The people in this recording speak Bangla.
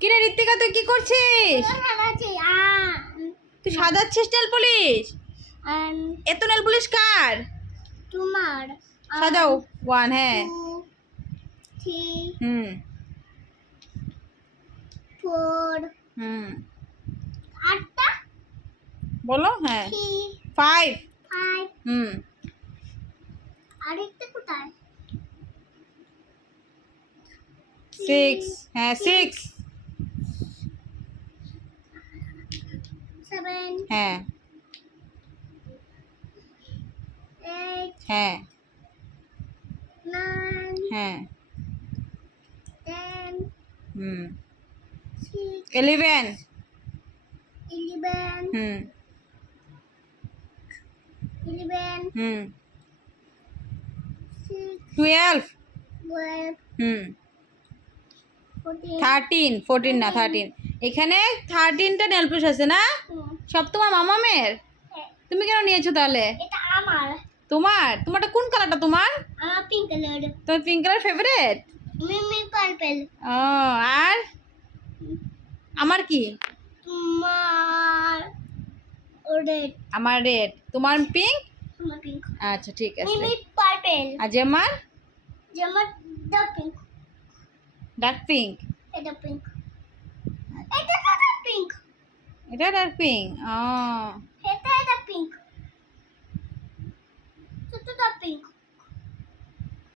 কিরে ঋত্বিকা, তুই কি করছিস? তুই সাজাচ্ছিস নেল পলিশ? এত নেল পলিশ কার? তোমার। সাজাও। 1 হ্যাঁ। 2 3 হুম 4 হুম 8টা। বলো। হ্যাঁ 3 5 5 হুম আরেকটা কোথায়? 6 হ্যাঁ 6 7 হ্যাঁ 8 হ্যাঁ 9 হ্যাঁ 10 হুম 6 11 11 হুম 11 হুম 6 12 12 হুম 14 14 না 13। এখানে 13টা নেল পলিশ আছে না? সব তোমার মামামের? তুমি কেন নিয়েছো তাহলে? এটা আমার। তোমারটা কোন কালারটা তোমার? আমার পিঙ্ক কালার। তোমার পিঙ্ক কালার ফেভারিট? মিমি পার্পল। ও, আর আমার কি? তোমার রেড। আমার রেড, তোমার পিঙ্ক। আমার পিঙ্ক। আচ্ছা ঠিক আছে। মিমি পার্পল। আর জেমার? যেমন দা পিঙ্ক। Dark pink. এটা পিঙ্ক। এটা দা পিঙ্ক। এটা ডার্ক পিঙ্ক। ও এটা পিঙ্ক। এটা দা পিঙ্ক।